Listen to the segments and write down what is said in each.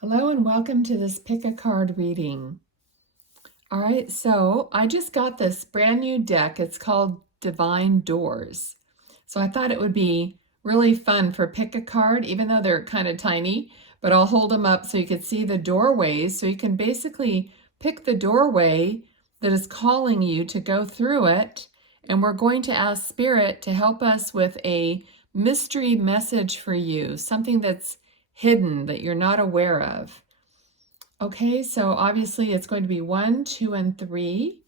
Hello and welcome to this pick a card reading. All right, so I just got this brand new deck. It's called Divine Doors. So I thought it would be really fun for pick a card, even though they're kind of tiny, but I'll hold them up so you can see the doorways. So you can basically pick the doorway that is calling you to go through it. And we're going to ask Spirit to help us with a mystery message for you, something that's hidden that you're not aware of. Okay, so obviously it's going to be 1, 2, and 3.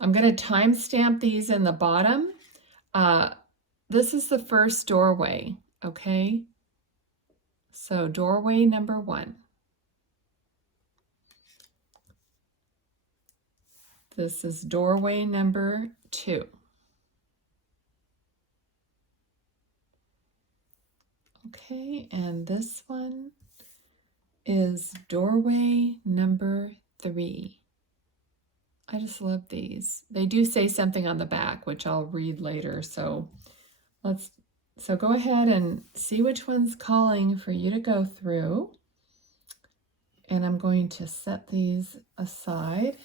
I'm going to timestamp these in the bottom. This is the first doorway, okay? So doorway number 1. This is doorway number 2. Okay, and this one is doorway number 3. I just love these. They do say something on the back, which I'll read later. So go ahead and see which one's calling for you to go through. And I'm going to set these aside.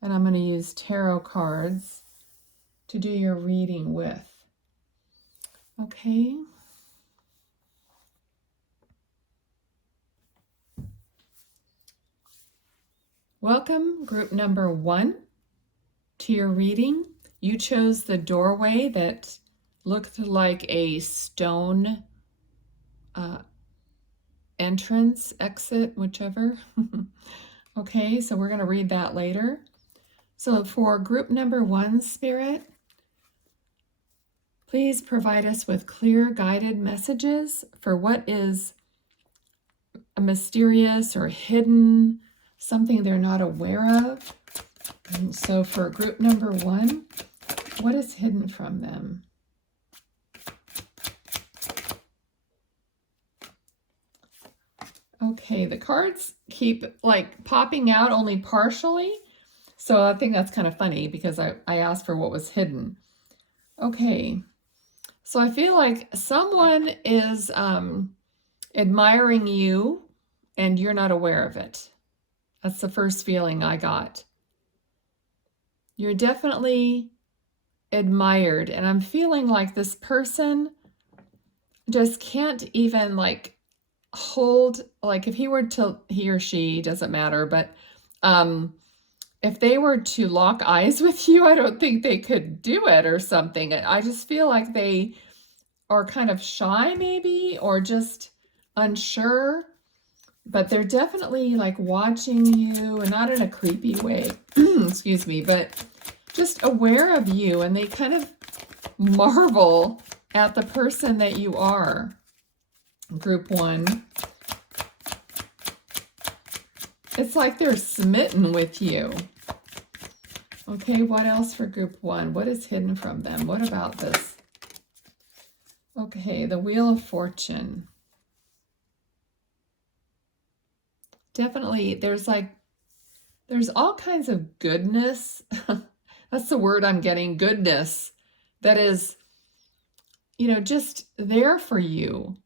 And I'm going to use tarot cards to do your reading with. Okay. Welcome, group number 1, to your reading. You chose the doorway that looked like a stone entrance, exit, whichever. Okay, so we're going to read that later. So for group number 1, Spirit, please provide us with clear guided messages for what is a mysterious or hidden, something they're not aware of. And so for group number 1, what is hidden from them? Okay, the cards keep like popping out only partially. So I think that's kind of funny because I asked for what was hidden. Okay, so I feel like someone is admiring you and you're not aware of it. That's the first feeling I got. You're definitely admired, and I'm feeling like this person just can't even like hold, like if he or she, doesn't matter, but if they were to lock eyes with you, I don't think they could do it or something. I just feel like they are kind of shy maybe, or just unsure, but they're definitely like watching you, and not in a creepy way, excuse me, but just aware of you, and they kind of marvel at the person that you are. Group 1. It's like they're smitten with you. Okay, what else for group 1? What is hidden from them? What about this? Okay, the Wheel of Fortune. Definitely, there's all kinds of goodness. That's the word I'm getting, goodness, that is, just there for you.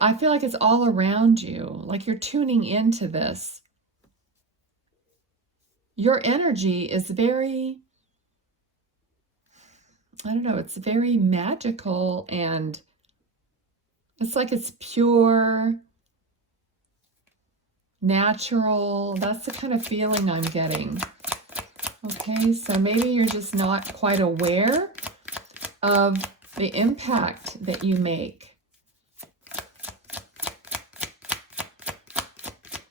I feel like it's all around you, like you're tuning into this. Your energy is very, I don't know, it's very magical, and it's like it's pure, natural. That's the kind of feeling I'm getting. Okay, so maybe you're just not quite aware of the impact that you make.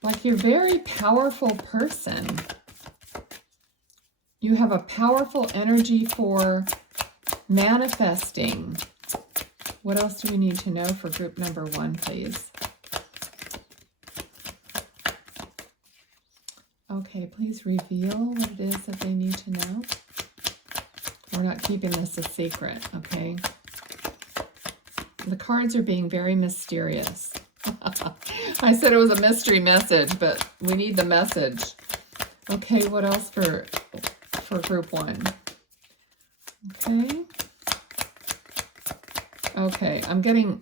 Like you're a very powerful person. You have a powerful energy for manifesting. What else do we need to know for group number 1, please? Okay, please reveal what it is that they need to know. We're not keeping this a secret, okay? The cards are being very mysterious. I said it was a mystery message, but we need the message. Okay, what else for group 1? Okay. Okay, I'm getting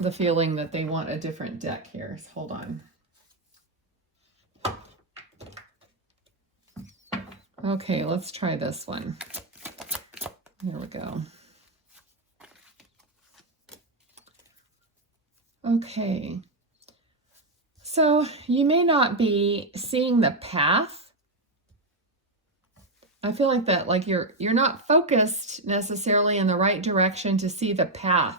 the feeling that they want a different deck here. So hold on. Okay, let's try this one. There we go. Okay. So you may not be seeing the path. I feel like that, like you're not focused necessarily in the right direction to see the path.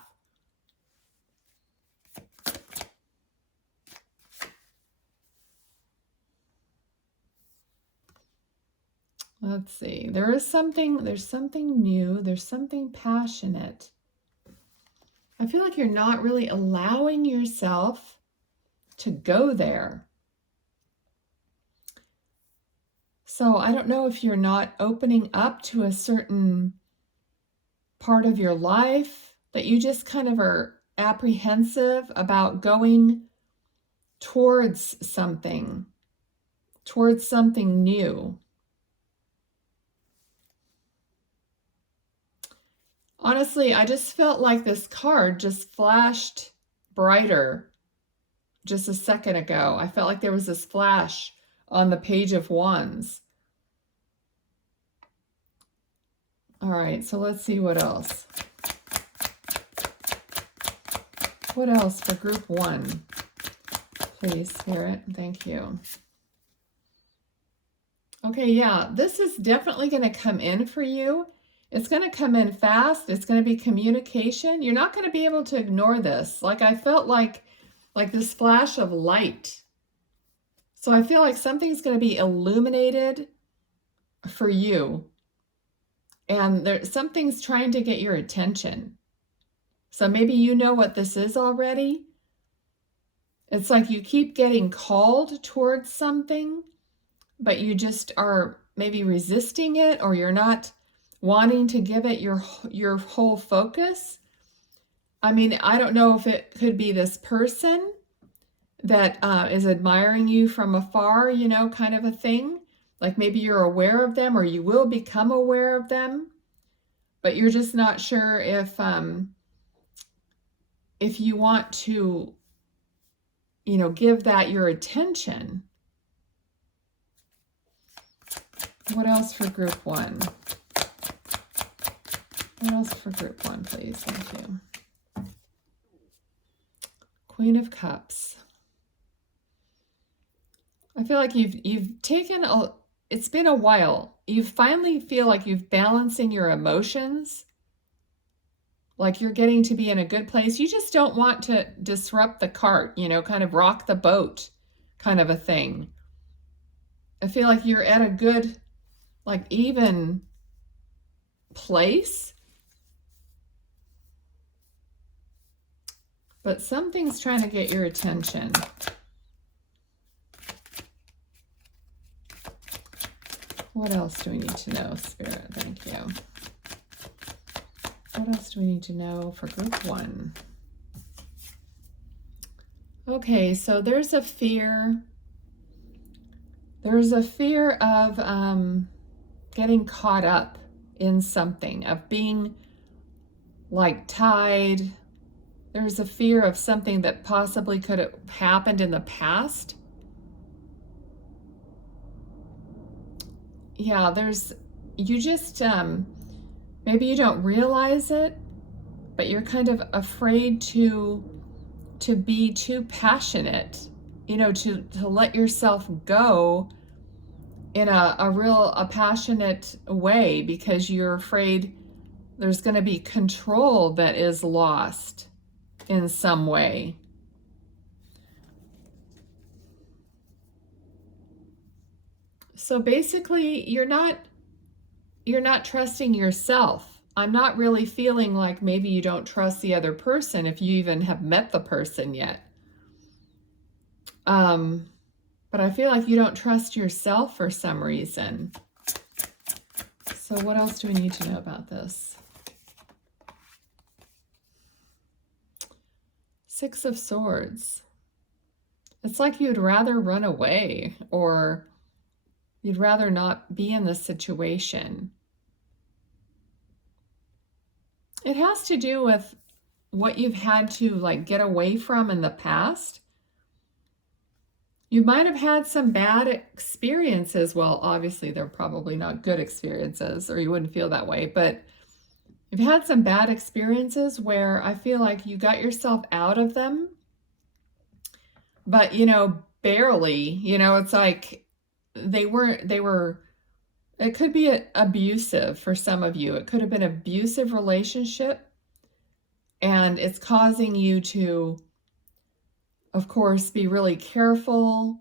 Let's see. There's something new. There's something passionate. I feel like you're not really allowing yourself to go there. So I don't know if you're not opening up to a certain part of your life, that you just kind of are apprehensive about going towards something new. Honestly, I just felt like this card just flashed brighter just a second ago. I felt like there was this flash on the Page of Wands. All right, so let's see what else. What else for group 1? Please, Spirit. Thank you. Okay, yeah, this is definitely going to come in for you. It's going to come in fast. It's going to be communication. You're not going to be able to ignore this. Like I felt like this flash of light. So I feel like something's going to be illuminated for you. And something's trying to get your attention. So maybe you know what this is already. It's like you keep getting called towards something, but you just are maybe resisting it, or you're not wanting to give it your whole focus. I mean, I don't know if it could be this person that is admiring you from afar, you know, kind of a thing. Like maybe you're aware of them, or you will become aware of them, but you're just not sure if you want to, you know, give that your attention. What else for group 1? What else for group 1, please? Thank you. Queen of Cups. I feel like you've taken it's been a while. You finally feel like you've balancing your emotions. Like you're getting to be in a good place. You just don't want to disrupt the cart, you know, kind of rock the boat kind of a thing. I feel like you're at a good, like even place. But something's trying to get your attention. What else do we need to know, Spirit? Thank you. What else do we need to know for group 1? Okay, so there's a fear. There's a fear of getting caught up in something, of being like tied. There's a fear of something that possibly could have happened in the past. Yeah, you just, maybe you don't realize it, but you're kind of afraid to be too passionate, you know, to let yourself go in a passionate way, because you're afraid there's going to be control that is lost in some way. So basically, you're not trusting yourself. I'm not really feeling like maybe you don't trust the other person if you even have met the person yet. But I feel like you don't trust yourself for some reason. So what else do we need to know about this? Six of Swords. It's like you'd rather run away, or you'd rather not be in this situation. It has to do with what you've had to like get away from in the past. You might have had some bad experiences. Well, obviously they're probably not good experiences or you wouldn't feel that way, but you've had some bad experiences where I feel like you got yourself out of them, but barely, it's like they were, it could be abusive for some of you. It could have been an abusive relationship, and it's causing you to, of course, be really careful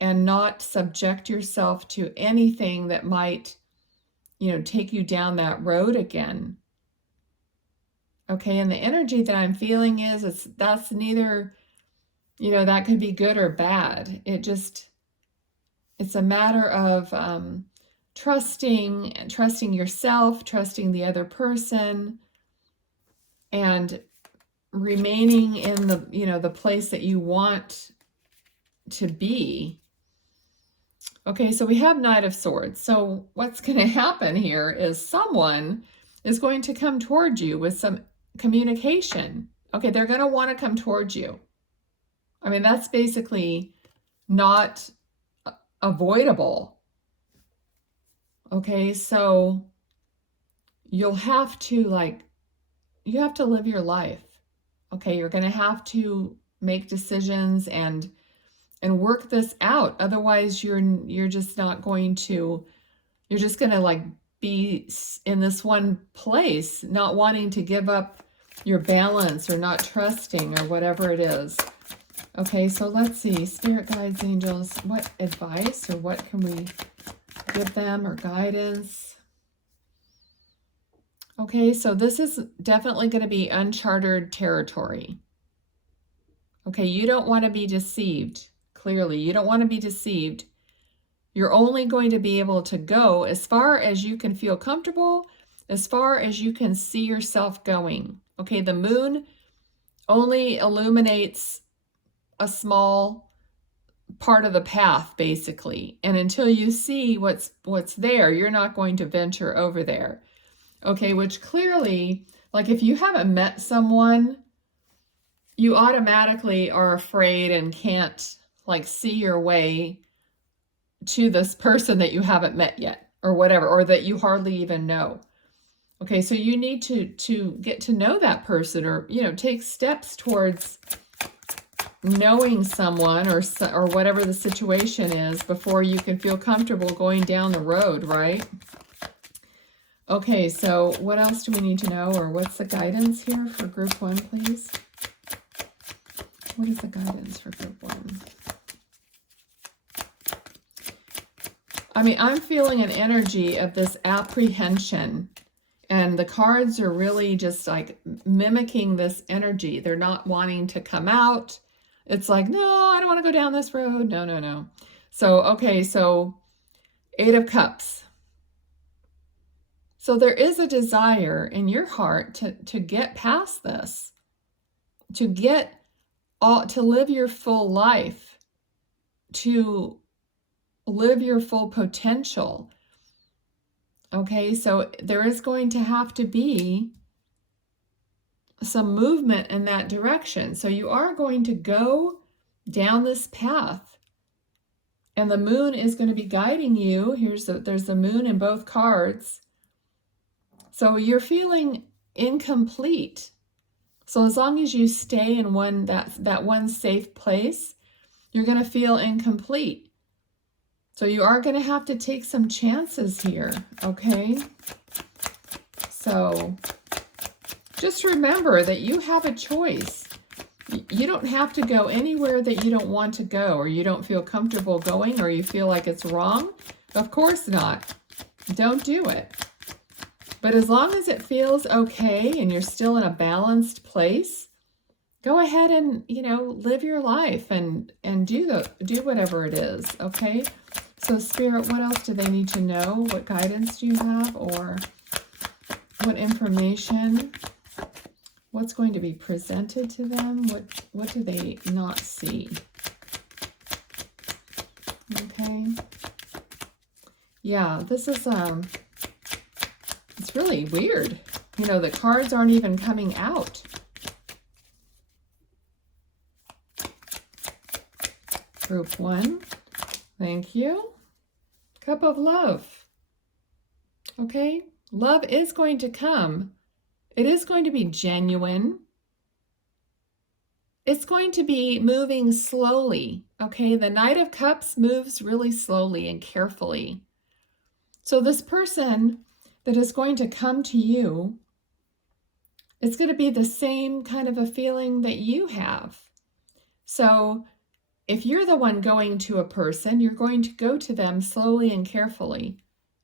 and not subject yourself to anything that might, take you down that road again. Okay, and the energy that I'm feeling is that's neither, that could be good or bad. It's a matter of trusting yourself, trusting the other person, and remaining in the place that you want to be. Okay, so we have Knight of Swords. So what's going to happen here is someone is going to come towards you with some communication. Okay, they're going to want to come towards you. I mean, that's basically not avoidable. Okay, so you have to live your life. Okay, you're going to have to make decisions and work this out. Otherwise, you're just not going to, you're just going to be in this one place, not wanting to give up your balance or not trusting or whatever it is. Okay, so let's see, Spirit Guides, Angels, what advice or what can we give them or guidance? Okay, so this is definitely going to be uncharted territory. Okay, you don't want to be deceived. Clearly, you don't want to be deceived. You're only going to be able to go as far as you can feel comfortable, as far as you can see yourself going. Okay, the moon only illuminates a small part of the path, basically. And until you see what's there, you're not going to venture over there. Okay, which clearly, if you haven't met someone, you automatically are afraid and can't see your way to this person that you haven't met yet or whatever, or that you hardly even know. Okay, so you need to get to know that person or, take steps towards knowing someone or whatever the situation is before you can feel comfortable going down the road, right? Okay, so what else do we need to know, or what's the guidance here for group 1, please? What is the guidance for group 1? I mean, I'm feeling an energy of this apprehension, and the cards are really just mimicking this energy. They're not wanting to come out. It's like, no, I don't want to go down this road. No, no, no. So, okay, so 8 of Cups. So there is a desire in your heart to get past this, to live your full life, to live your full potential. Okay, so there is going to have to be some movement in that direction. So you are going to go down this path, and the moon is going to be guiding you. There's the moon in both cards. So you're feeling incomplete. So as long as you stay in that one safe place, you're going to feel incomplete. So you are going to have to take some chances here, okay? So just remember that you have a choice. You don't have to go anywhere that you don't want to go, or you don't feel comfortable going, or you feel like it's wrong. Of course not. Don't do it. But as long as it feels okay and you're still in a balanced place, go ahead and, live your life and do whatever it is, okay? So Spirit, what else do they need to know? What guidance do you have, or what information? What's going to be presented to them? What do they not see? Okay. Yeah, this is it's really weird. The cards aren't even coming out. Group 1. Thank you. Cup of love. Okay, love is going to come. It is going to be genuine. It's going to be moving slowly. Okay, the Knight of Cups moves really slowly and carefully. So this person that is going to come to you, it's going to be the same kind of a feeling that you have. So if you're the one going to a person, you're going to go to them slowly and carefully.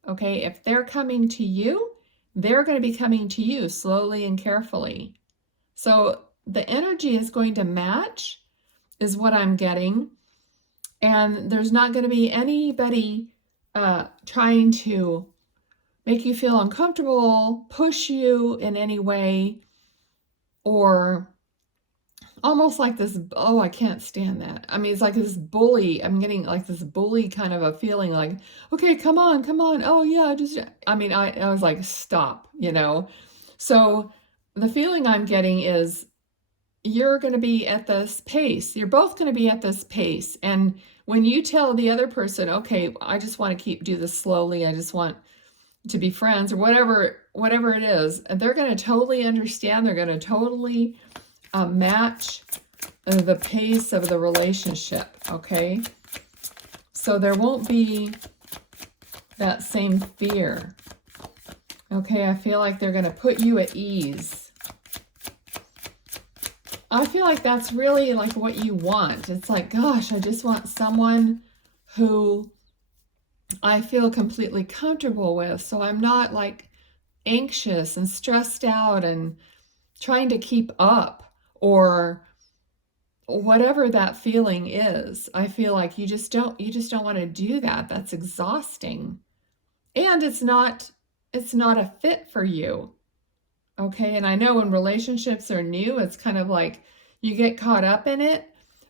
Okay, if they're coming to you, they're going to be coming to you slowly and carefully. So the energy is going to match, is what I'm getting. And there's not going to be anybody trying to make you feel uncomfortable, push you in any way, or almost like this, oh, I can't stand that. I mean, it's like this bully. I'm getting like this bully kind of a feeling like, okay, come on, come on. Oh, yeah, I was like, stop, you know. So the feeling I'm getting is you're going to be at this pace. You're both going to be at this pace. And when you tell the other person, okay, I just want to do this slowly. I just want to be friends or whatever it is, they're going to totally understand. They're going to totally match the pace of the relationship, okay? So there won't be that same fear, okay? I feel like they're going to put you at ease. I feel like that's really like what you want. It's like, gosh, I just want someone who I feel completely comfortable with, so I'm not like anxious and stressed out and trying to keep up, or whatever that feeling is. I feel like you just don't want to do that. That's exhausting. And it's not a fit for you. Okay? And I know when relationships are new, it's kind of like you get caught up in it,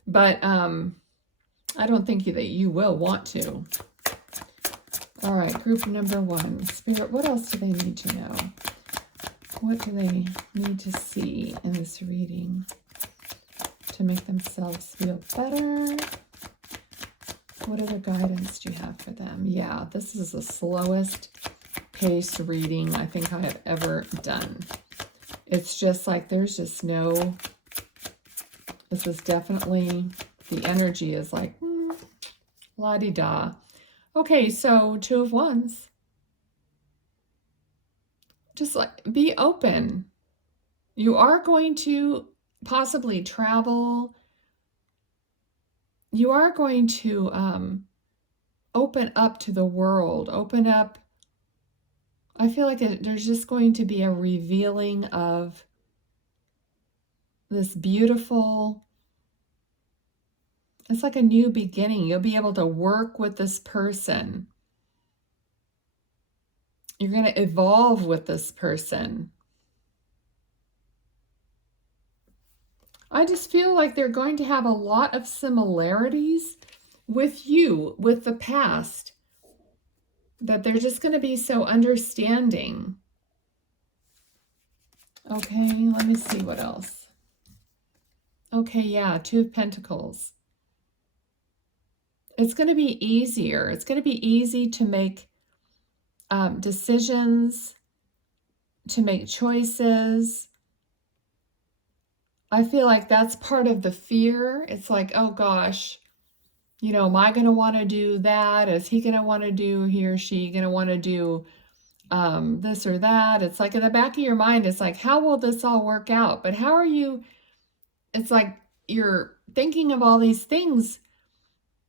but I don't think that you will want to. All right, group number 1. Spirit, what else do they need to know? What do they need to see in this reading to make themselves feel better? What other guidance do you have for them? Yeah, this is the slowest paced reading I think I have ever done. It's just like there's just no, this is definitely, the energy is like, la-di-da. Okay, so 2 of Wands. Just like, be open. You are going to possibly travel. You are going to open up to the world. Open up. I feel like there's just going to be a revealing of this beautiful, it's like a new beginning. You'll be able to work with this person. You're going to evolve with this person. I just feel like they're going to have a lot of similarities with you, with the past, that they're just going to be so understanding. Okay, let me see what else. Okay, yeah, 2 of Pentacles. It's going to be easier. It's going to be easy to make decisions, to make choices. I feel like that's part of the fear. It's like, oh gosh, you know, am I going to want to do that? Is he going to want to do, he or she going to want to do this or that? It's like in the back of your mind, it's like, how will this all work out? But how are you, it's like you're thinking of all these things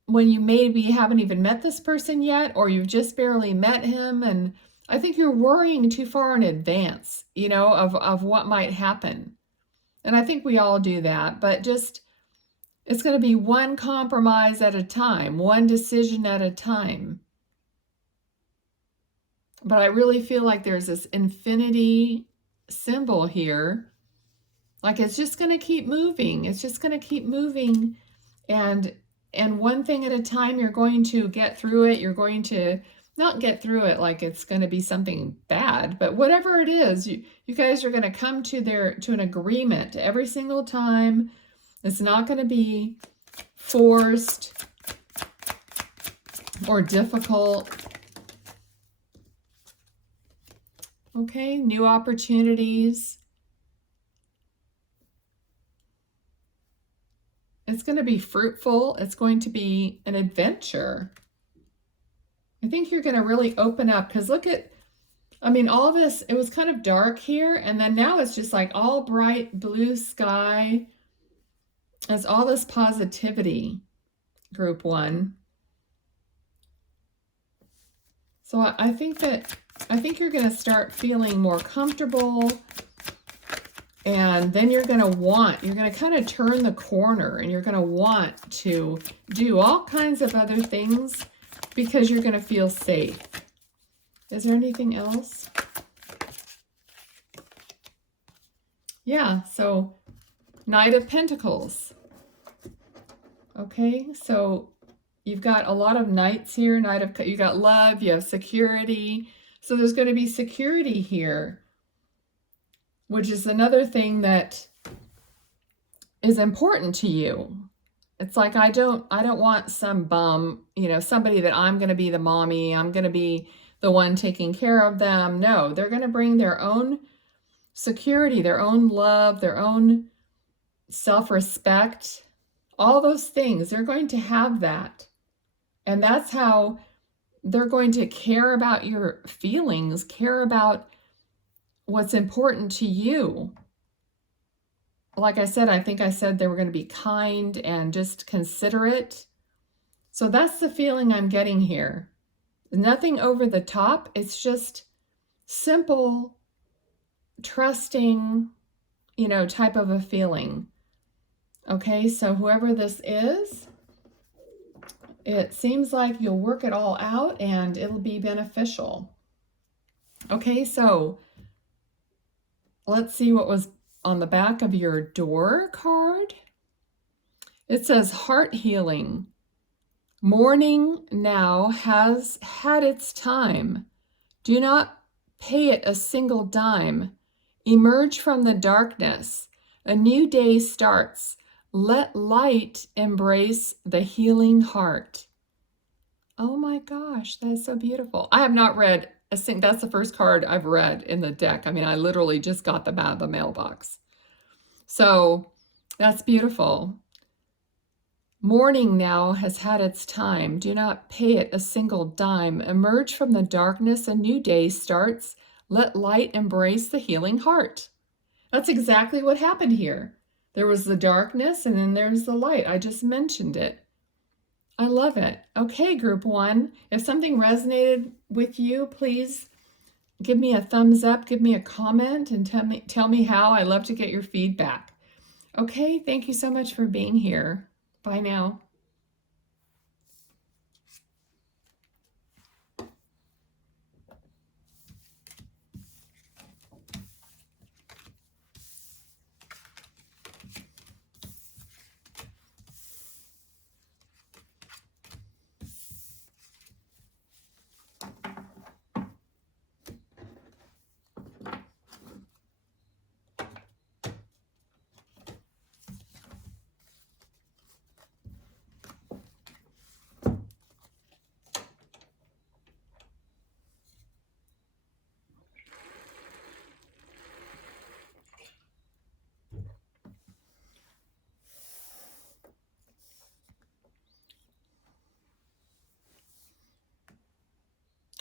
when you maybe haven't even met this person yet, or you've just barely met him. And I think you're worrying too far in advance, you know, of what might happen. And I think we all do that, but just, it's going to be one compromise at a time, one decision at a time. But I really feel like there's this infinity symbol here. Like it's just going to keep moving. It's just going to keep moving. And one thing at a time, you're going to get through it. You're going to not get through it like it's going to be something bad, but whatever it is, you guys are going to come to an agreement every single time. It's not going to be forced. or difficult. Okay, new opportunities. It's going to be fruitful. It's going to be an adventure. I think you're going to really open up because look at, I mean, all this, it was kind of dark here, and then now it's just like all bright blue sky. It's all this positivity, group one. So I think you're going to start feeling more comfortable, and then you're going to kind of turn the corner, and you're going to want to do all kinds of other things because you're going to feel safe. Is there anything else? Yeah, so Knight of Pentacles. Okay, so you've got a lot of knights here. You got love, you have security. So there's going to be security here, which is another thing that is important to you. It's like, I don't want some bum, somebody that I'm going to be the mommy, I'm going to be the one taking care of them. No, they're going to bring their own security, their own love, their own self-respect, all those things. They're going to have that. And that's how they're going to care about your feelings, care about what's important to you. Like I said, I think I said they were going to be kind and just considerate. So that's the feeling I'm getting here. Nothing over the top. It's just simple, trusting, type of a feeling. Okay, so whoever this is, it seems like you'll work it all out and it'll be beneficial. Okay, so let's see what was on the back of your door card. It says heart healing. Mourning now has had its time. Do not pay it a single dime. Emerge from the darkness. A new day starts. Let light embrace the healing heart. Oh my gosh, that's so beautiful. I have not read a single, that's the first card I've read in the deck. I mean, I literally just got them out of the mailbox. So that's beautiful. Mourning now has had its time. Do not pay it a single dime. Emerge from the darkness. A new day starts. Let light embrace the healing heart. That's exactly what happened here. There was the darkness and then there's the light. I just mentioned it. I love it. Okay, group one. If something resonated with you, please give me a thumbs up, give me a comment, and tell me how. I love to get your feedback. Okay, thank you so much for being here. Bye now.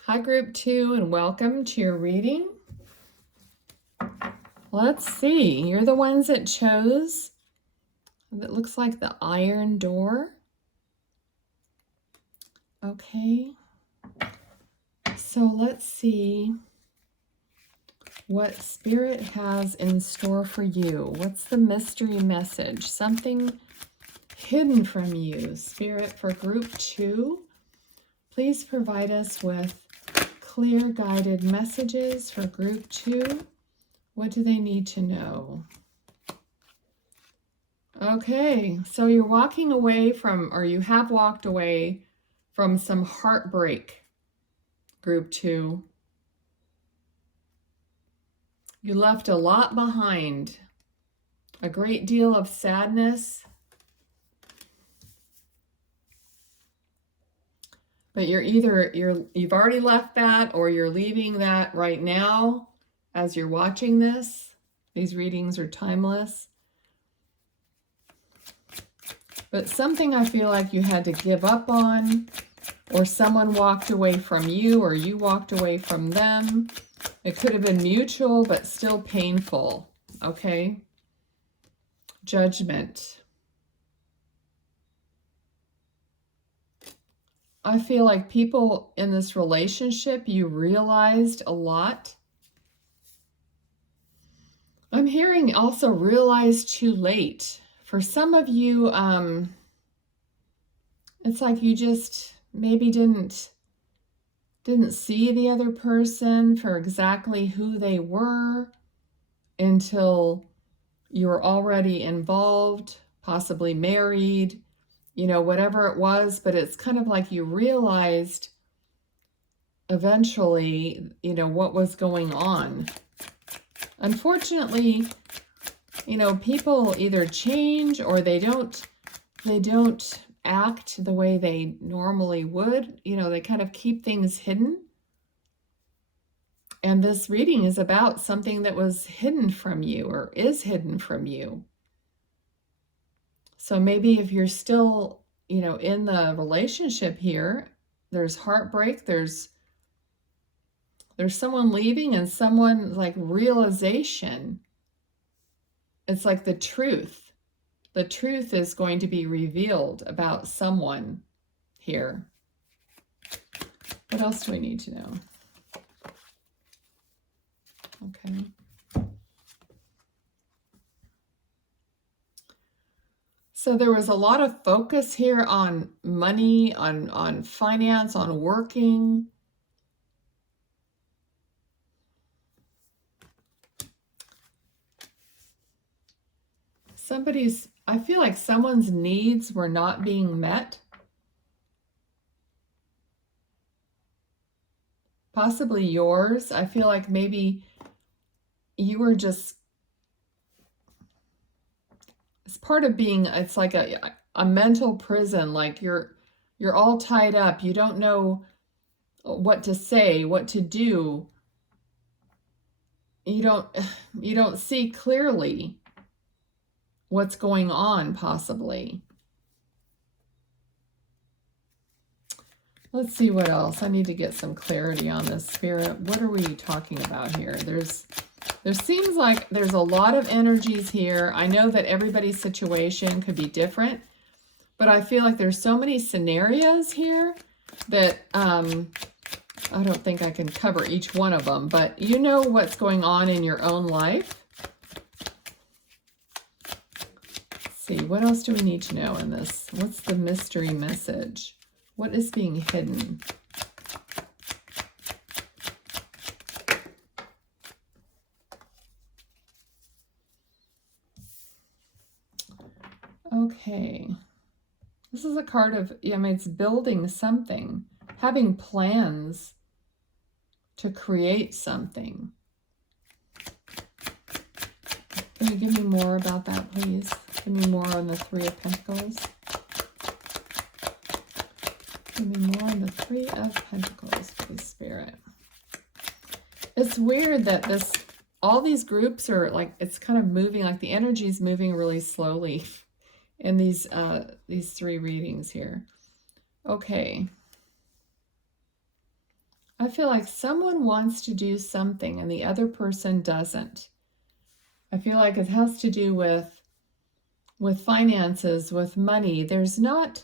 Hi, group two, and welcome to your reading. Let's see, you're the ones that chose. It looks like the iron door. Okay, so let's see what Spirit has in store for you. What's the mystery message? Something hidden from you. Spirit, for group two, please provide us with clear guided messages for group two. What do they need to know? Okay, so you're walking away from, or you have walked away from some heartbreak, group two. You left a lot behind, a great deal of sadness. But you've already left that, or you're leaving that right now as you're watching this. These readings are timeless. But something I feel like you had to give up on, or someone walked away from you, or you walked away from them. It could have been mutual, but still painful. Okay? Judgment. I feel like people in this relationship, you realized a lot. I'm hearing also realize too late. For some of you, it's like you just maybe didn't see the other person for exactly who they were until you were already involved, possibly married, you know, whatever it was. But it's kind of like you realized eventually, you know, what was going on. Unfortunately, you know, people either change or they don't act the way they normally would. You know, they kind of keep things hidden. And this reading is about something that was hidden from you or is hidden from you. So maybe if you're still, you know, in the relationship here, there's heartbreak, there's someone leaving and someone like realization. It's like the truth. The truth is going to be revealed about someone here. What else do we need to know? Okay. So there was a lot of focus here on money, on finance, on working. I feel like someone's needs were not being met. Possibly yours. I feel like maybe you were just, it's part of being, it's like a mental prison. Like you're all tied up. You don't know what to say, what to do. You don't see clearly what's going on, possibly. Let's see what else. I need to get some clarity on this, Spirit. What are we talking about here? There seems like there's a lot of energies here. I know that everybody's situation could be different, but I feel like there's so many scenarios here that I don't think I can cover each one of them, but you know what's going on in your own life. Let's see, what else do we need to know in this? What's the mystery message? What is being hidden? Okay. This is a card of, I mean, it's building something, having plans to create something. Can you give me more about that, please? Give me more on the Three of Pentacles. Give me more on the Three of Pentacles, please, Spirit. It's weird that all these groups are like, it's kind of moving, like the energy is moving really slowly in these three readings here. Okay. I feel like someone wants to do something and the other person doesn't. I feel like it has to do with finances, with money. There's not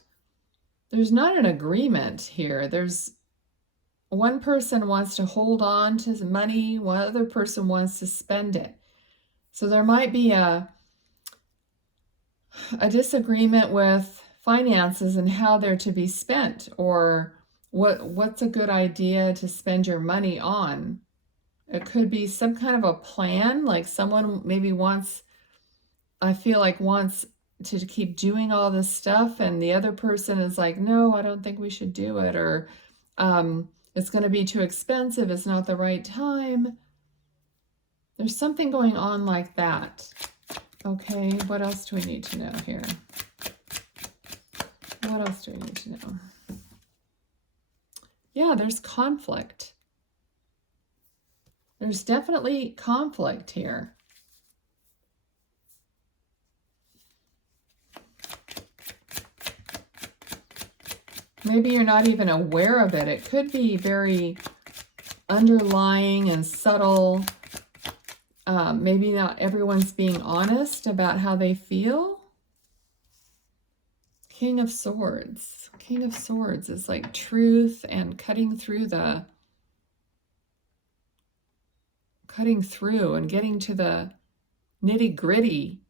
an agreement here. There's one person wants to hold on to money, one other person wants to spend it. So there might be a disagreement with finances and how they're to be spent, or what's a good idea to spend your money on. It could be some kind of a plan, like someone maybe wants to keep doing all this stuff and the other person is like, no, I don't think we should do it, or it's going to be too expensive, it's not the right time. There's something going on like that. Okay, what else do we need to know here? What else do we need to know? Yeah, there's conflict. There's definitely conflict here. Maybe you're not even aware of it. It could be very underlying and subtle. Maybe not everyone's being honest about how they feel. King of Swords. King of Swords is like truth and cutting through and getting to the nitty-gritty.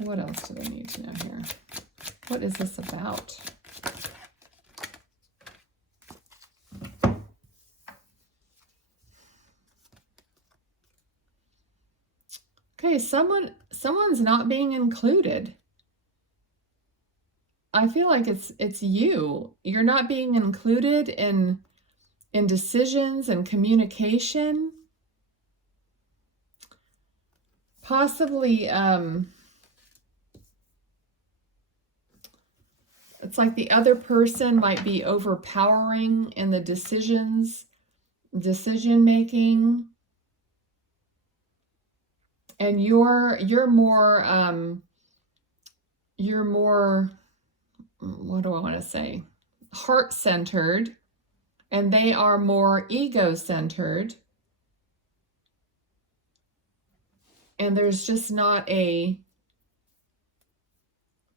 What else do I need to know here? What is this about? Okay, someone's not being included. I feel like it's you. You're not being included in decisions and communication. Possibly it's like the other person might be overpowering in the decision making, and you're more what do I want to say, heart-centered, and they are more ego-centered, and there's just not a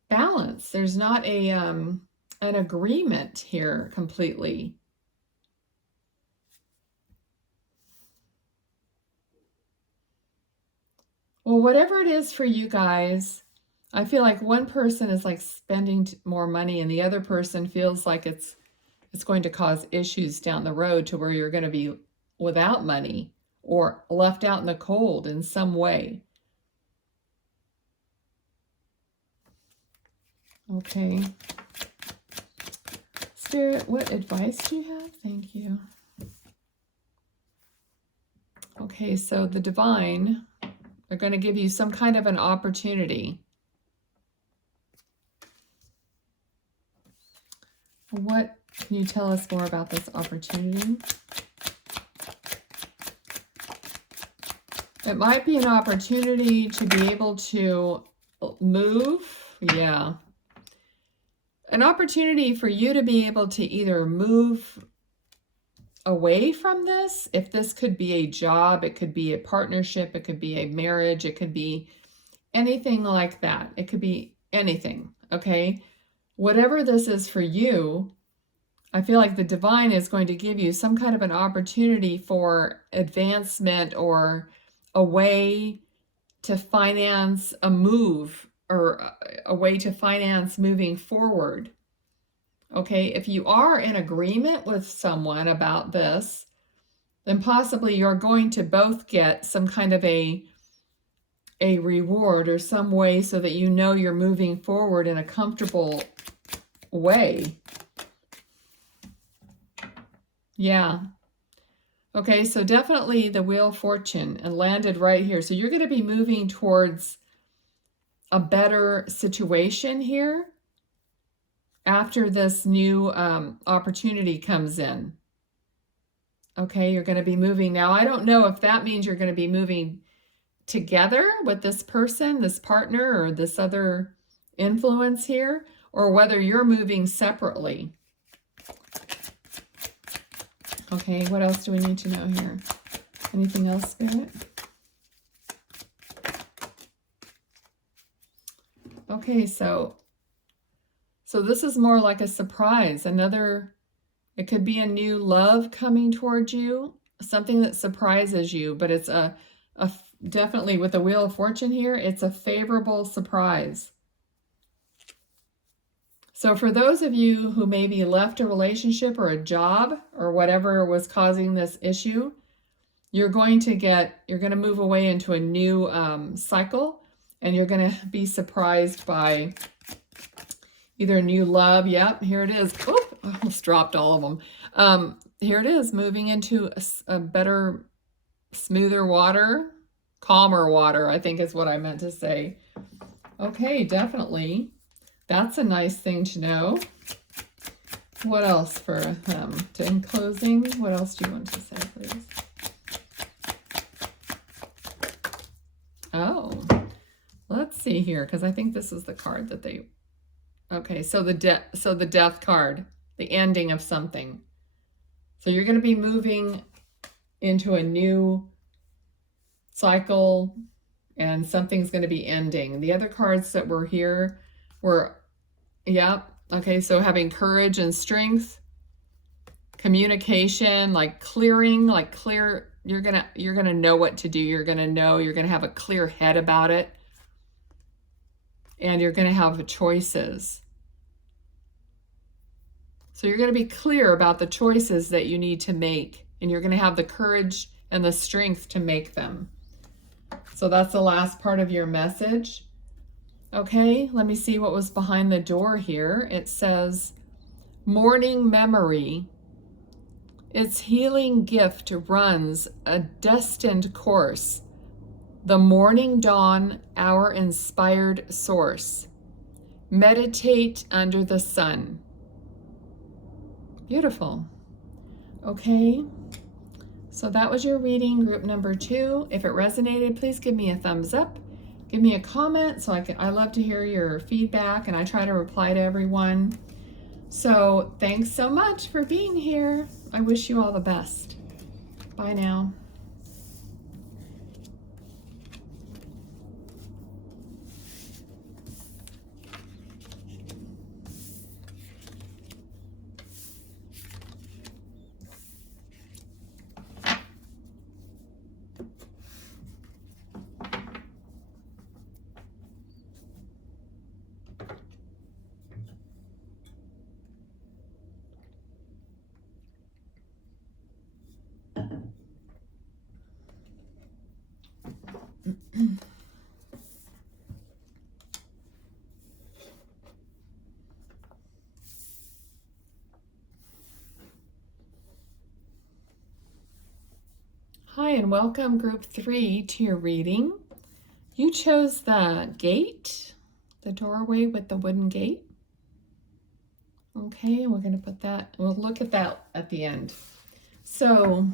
balance. There's not a an agreement here completely. Well, whatever it is for you guys, I feel like one person is like spending more money and the other person feels like it's going to cause issues down the road to where you're going to be without money or left out in the cold in some way. Okay. Spirit, what advice do you have? Thank you. Okay, so the divine, they're going to give you some kind of an opportunity. What can you tell us more about this opportunity? It might be an opportunity to be able to move. Yeah. An opportunity for you to be able to either move away from this. If this could be a job, it could be a partnership, it could be a marriage, it could be anything like that. It could be anything, okay? Whatever this is for you, I feel like the divine is going to give you some kind of an opportunity for advancement or a way to finance a move or a way to finance moving forward. Okay, if you are in agreement with someone about this, then possibly you're going to both get some kind of a reward or some way so that you know you're moving forward in a comfortable way. Yeah. Okay, so definitely the Wheel of Fortune and landed right here. So you're going to be moving towards a better situation here after this new opportunity comes in. Okay, you're going to be moving. Now, I don't know if that means you're going to be moving together with this person, this partner, or this other influence here, or whether you're moving separately. Okay, what else do we need to know here? Anything else, Spirit? Okay, so this is more like a surprise. It could be a new love coming towards you, something that surprises you, but it's definitely with the Wheel of Fortune here, it's a favorable surprise. So for those of you who maybe left a relationship or a job or whatever was causing this issue, you're going to move away into a new cycle, and you're going to be surprised by either new love. Yep, here it is. Oop, I almost dropped all of them. Here it is, moving into a better, smoother water, calmer water, I think is what I meant to say. Okay, definitely. That's a nice thing to know. What else for in closing, what else do you want to say, please? Oh, let's see here, because I think this is the card that they... Okay, so the death card, the ending of something. So you're going to be moving into a new cycle, and something's going to be ending. The other cards that were here were, yeah, okay, so having courage and strength, communication, like clearing, like clear, you're gonna know what to do. You're gonna have a clear head about it, and you're gonna have choices. So you're gonna be clear about the choices that you need to make, and you're gonna have the courage and the strength to make them. So that's the last part of your message. Okay, let me see what was behind the door here. It says, morning memory. Its healing gift runs a destined course. The morning dawn, our inspired source. Meditate under the sun. Beautiful. Okay, so that was your reading, group number 2. If it resonated, please give me a thumbs up. Give me a comment so I love to hear your feedback, and I try to reply to everyone. So thanks so much for being here. I wish you all the best. Bye now. Hi, and welcome group 3 to your reading. You chose the gate, the doorway with the wooden gate. Okay, we're going to put that, we'll look at that at the end. So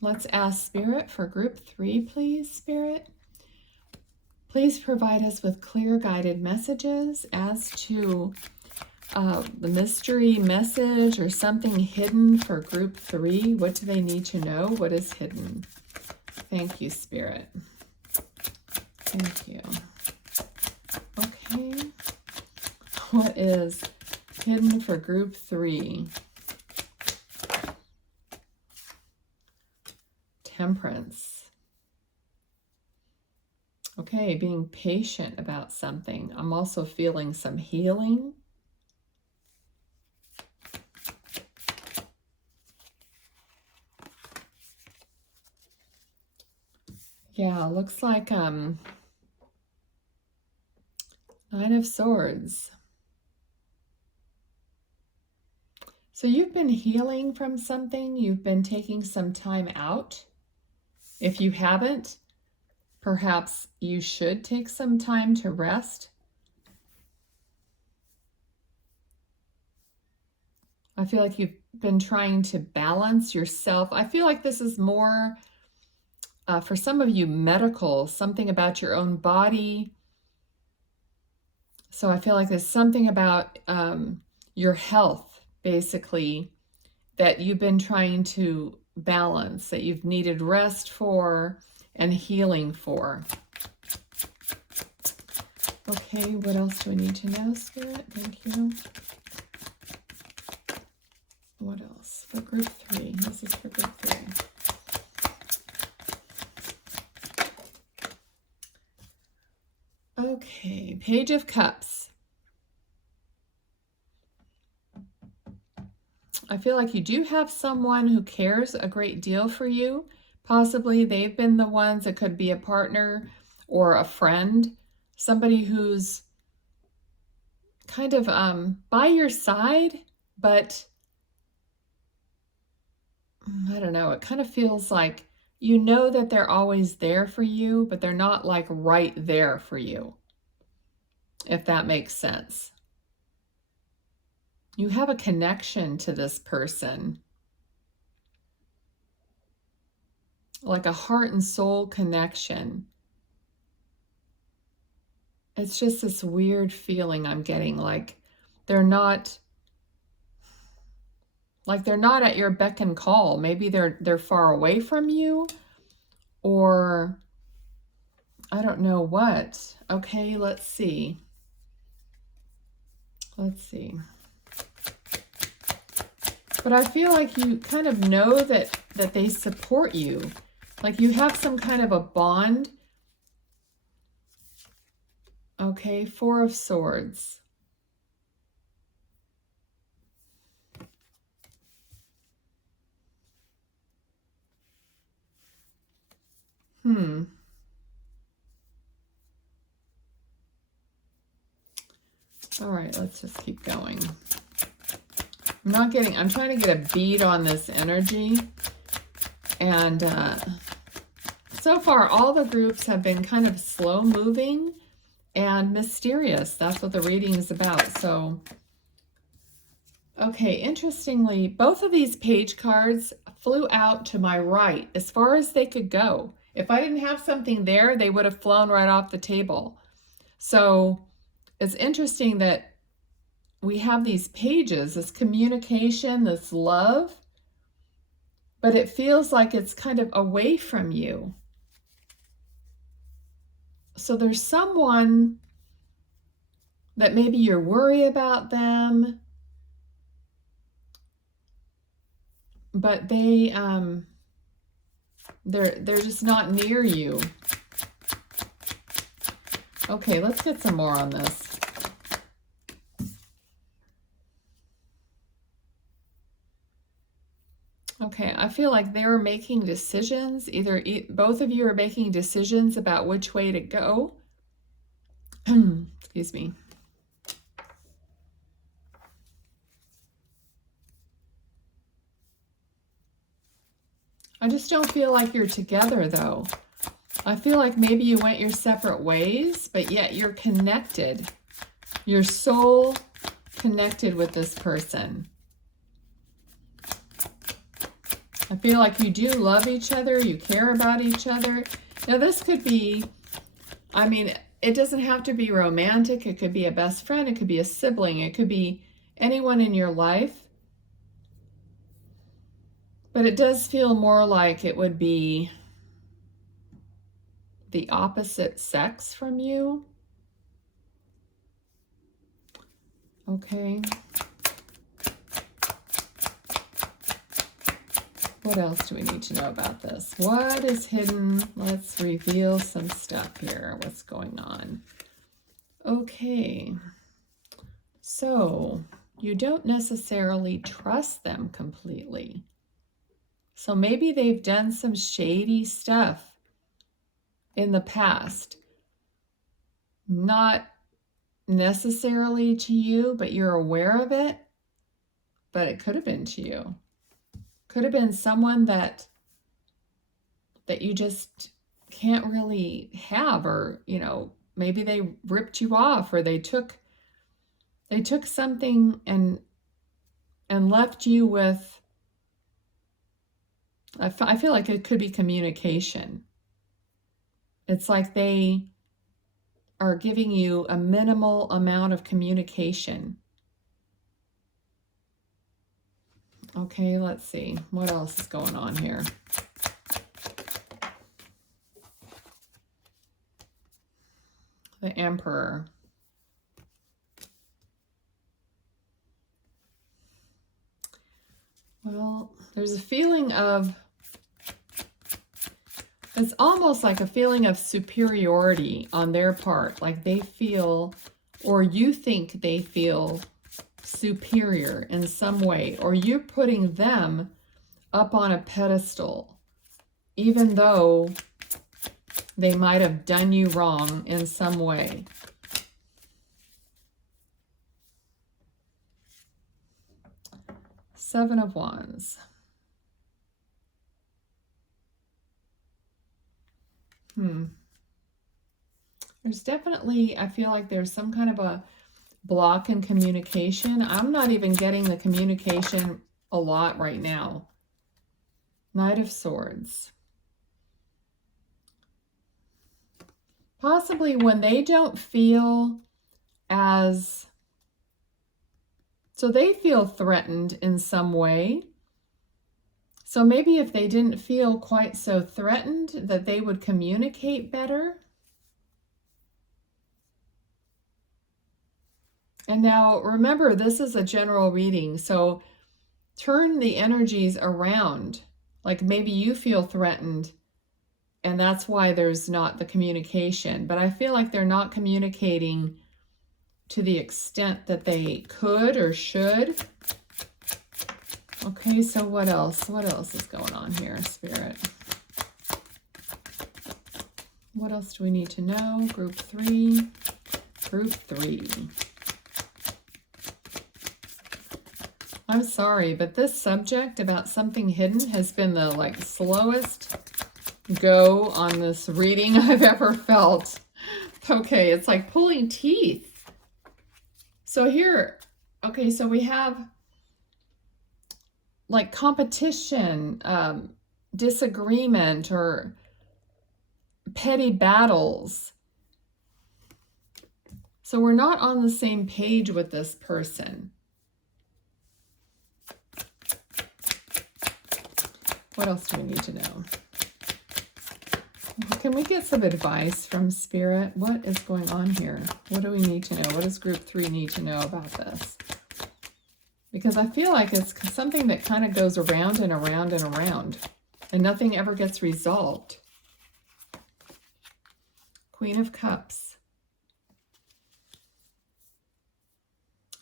let's ask Spirit for group 3, please, Spirit. Please provide us with clear guided messages as to the mystery message or something hidden for group 3. What do they need to know? What is hidden? Thank you, Spirit. Thank you. Okay. What is hidden for group 3? Temperance. Okay, being patient about something. I'm also feeling some healing. Yeah, looks like Nine of Swords. So you've been healing from something. You've been taking some time out. If you haven't, perhaps you should take some time to rest. I feel like you've been trying to balance yourself. I feel like this is more, for some of you, medical, something about your own body. So I feel like there's something about your health, basically, that you've been trying to balance, that you've needed rest for and healing for. Okay, what else do I need to know, Spirit? Thank you. What else? For group 3. This is for group 3. Okay, Page of Cups. I feel like you do have someone who cares a great deal for you. Possibly they've been the ones, it could be a partner or a friend, somebody who's kind of by your side, but I don't know, it kind of feels like you know that they're always there for you, but they're not like right there for you, if that makes sense. You have a connection to this person, like a heart and soul connection. It's just this weird feeling I'm getting, like they're not at your beck and call. Maybe they're far away from you, or I don't know what. Okay, let's see. Let's see. But I feel like you kind of know that they support you. Like you have some kind of a bond. Okay, Four of Swords. All right, let's just keep going. I'm trying to get a bead on this energy. And so far, all the groups have been kind of slow moving and mysterious. That's what the reading is about. So, okay, interestingly, both of these page cards flew out to my right as far as they could go. If I didn't have something there, they would have flown right off the table. So it's interesting that we have these pages, this communication, this love, but it feels like it's kind of away from you. So there's someone that maybe you're worried about them, but they're just not near you. Okay, let's get some more on this. Okay, I feel like they're making decisions. Either both of you are making decisions about which way to go. Excuse me. I just don't feel like you're together, though. I feel like maybe you went your separate ways, but yet you're connected. Your soul connected with this person. I feel like you do love each other. You care about each other. Now, this could be, I mean, it doesn't have to be romantic. It could be a best friend. It could be a sibling. It could be anyone in your life. But it does feel more like it would be the opposite sex from you. Okay. What else do we need to know about this? What is hidden? Let's reveal some stuff here. What's going on? Okay. So you don't necessarily trust them completely. So maybe they've done some shady stuff in the past. Not necessarily to you, but you're aware of it. But it could have been to you. Could have been someone that you just can't really have, or, you know, maybe they ripped you off, or they took something and left you with, I feel like it could be communication. It's like they are giving you a minimal amount of communication. Okay, let's see. What else is going on here? The Emperor. Well, there's a feeling of, it's almost like a feeling of superiority on their part. Like they feel, or you think they feel superior in some way, or you're putting them up on a pedestal, even though they might have done you wrong in some way. Seven of Wands. There's definitely, I feel like there's some kind of a block in communication. I'm not even getting the communication a lot right now. Knight of Swords. Possibly when they don't feel as... So they feel threatened in some way. So maybe if they didn't feel quite so threatened, that they would communicate better. And now remember, this is a general reading, so turn the energies around. Like maybe you feel threatened and that's why there's not the communication. But I feel like they're not communicating to the extent that they could or should. Okay, so what else? What else is going on here, Spirit? What else do we need to know? Group 3. Group 3. I'm sorry, but this subject about something hidden has been the like slowest go on this reading I've ever felt. Okay, it's like pulling teeth. So here, okay, so we have like competition, disagreement, or petty battles. So we're not on the same page with this person. What else do we need to know? Can we get some advice from Spirit? What is going on here? What do we need to know? What does Group 3 need to know about this? Because I feel like it's something that kind of goes around and around and around, and nothing ever gets resolved. Queen of Cups.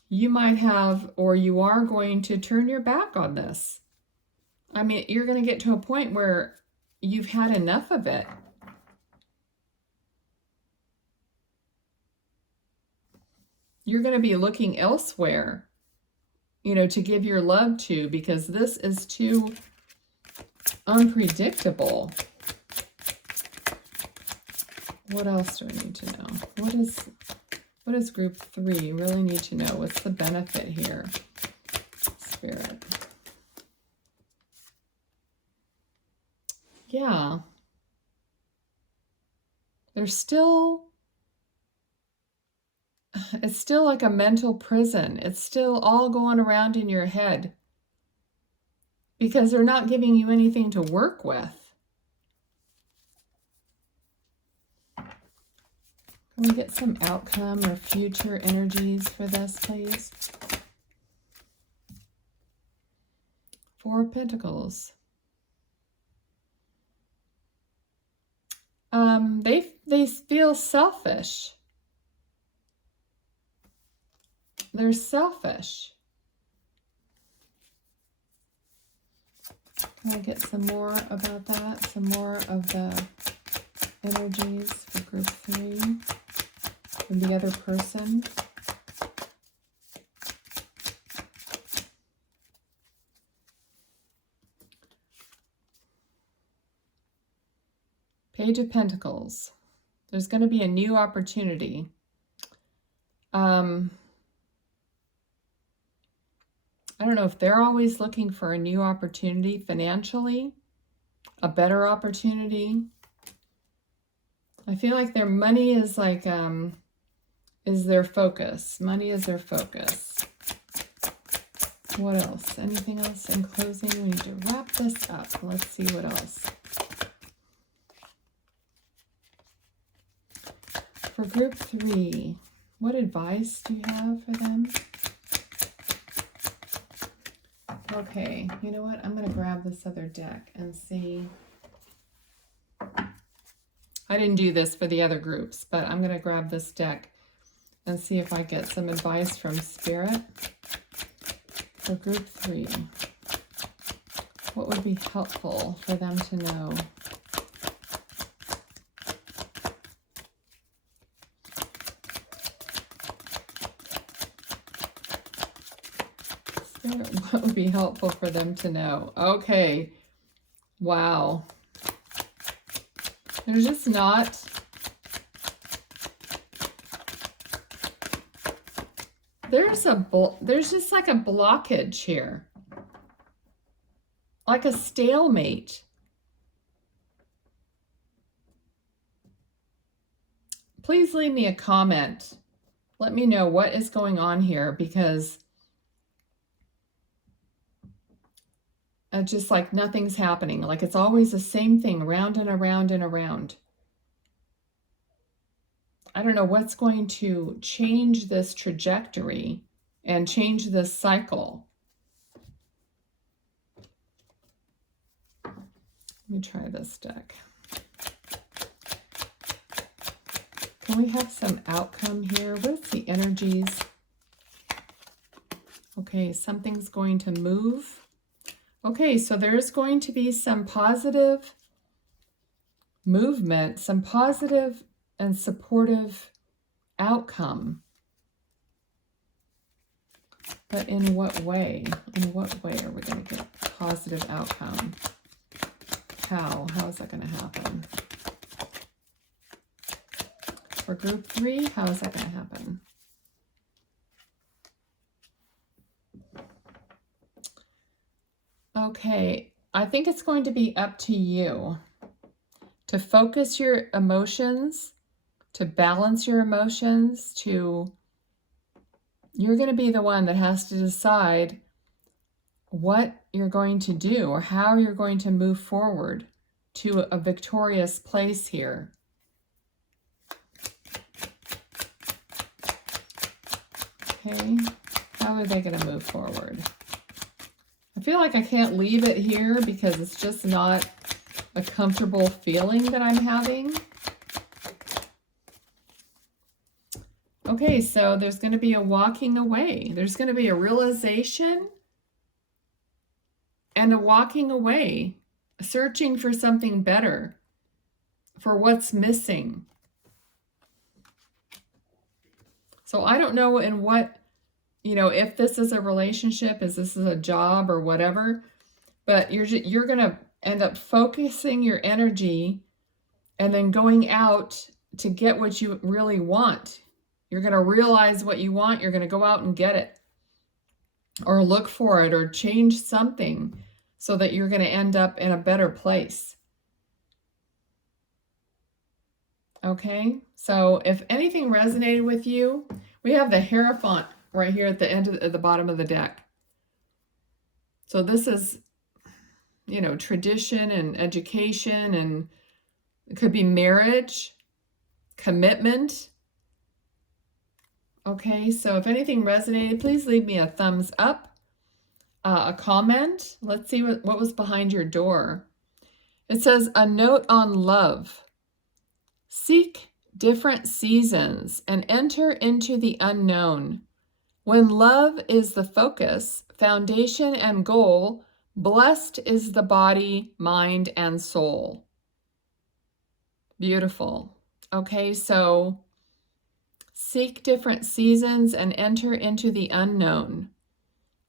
You might have, or you are going to turn your back on this. I mean, you're going to get to a point where you've had enough of it. You're going to be looking elsewhere, you know, to give your love to, because this is too unpredictable. What else do we need to know? What does Group 3 really need to know? What's the benefit here, Spirit? Yeah. There's still... It's still like a mental prison. It's still all going around in your head because they're not giving you anything to work with. Can we get some outcome or future energies for this, please? Four of Pentacles. They feel selfish. They're selfish. Can I get some more about that? Some more of the energies for Group 3 from the other person? Page of Pentacles. There's going to be a new opportunity. I don't know if they're always looking for a new opportunity financially, a better opportunity. I feel like their money is like, is their focus. Money is their focus. What else? Anything else in closing? We need to wrap this up. Let's see what else. For Group 3, what advice do you have for them? Okay, you know what? I'm going to grab this other deck and see. I didn't do this for the other groups, but I'm going to grab this deck and see if I get some advice from Spirit. For Group 3, what would be helpful for them to know? What would be helpful for them to know? Okay. Wow. There's just not... there's just like a blockage here, like a stalemate. Please leave me a comment. Let me know what is going on here, because just like nothing's happening. Like it's always the same thing, round and around and around. I don't know what's going to change this trajectory and change this cycle. Let me try this deck. Can we have some outcome here? What's the energies? Okay, something's going to move. Okay, so there's going to be some positive movement, some positive and supportive outcome. But in what way? In what way are we going to get positive outcome? How? How is that going to happen? For group 3, how is that going to happen? Okay, I think it's going to be up to you to focus your emotions, to balance your emotions, you're going to be the one that has to decide what you're going to do or how you're going to move forward to a victorious place here. Okay, how are they going to move forward? I feel like I can't leave it here because it's just not a comfortable feeling that I'm having. Okay, so there's going to be a walking away. There's going to be a realization and a walking away, searching for something better, for what's missing. So I don't know in what, if this is a relationship, if this is a job or whatever, but you're going to end up focusing your energy and then going out to get what you really want. You're going to realize what you want. You're going to go out and get it or look for it or change something so that you're going to end up in a better place. Okay, so if anything resonated with you, we have the Hierophant right here at the end at the bottom of the deck. So this is, tradition and education, and it could be marriage, commitment. Okay, so if anything resonated, please leave me a thumbs up, a comment. Let's see what was behind your door. It says, a note on love. Seek different seasons and enter into the unknown. When love is the focus, foundation, and goal, blessed is the body, mind, and soul. Beautiful. Okay, so seek different seasons and enter into the unknown.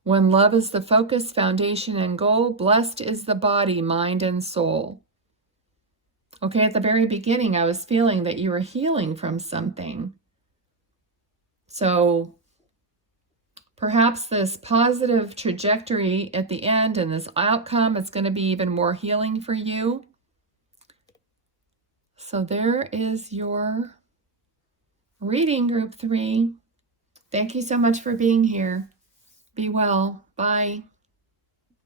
When love is the focus, foundation, and goal, blessed is the body, mind, and soul. Okay, at the very beginning, I was feeling that you were healing from something. So perhaps this positive trajectory at the end and this outcome, it's going to be even more healing for you. So there is your reading, group 3. Thank you so much for being here. Be well. Bye.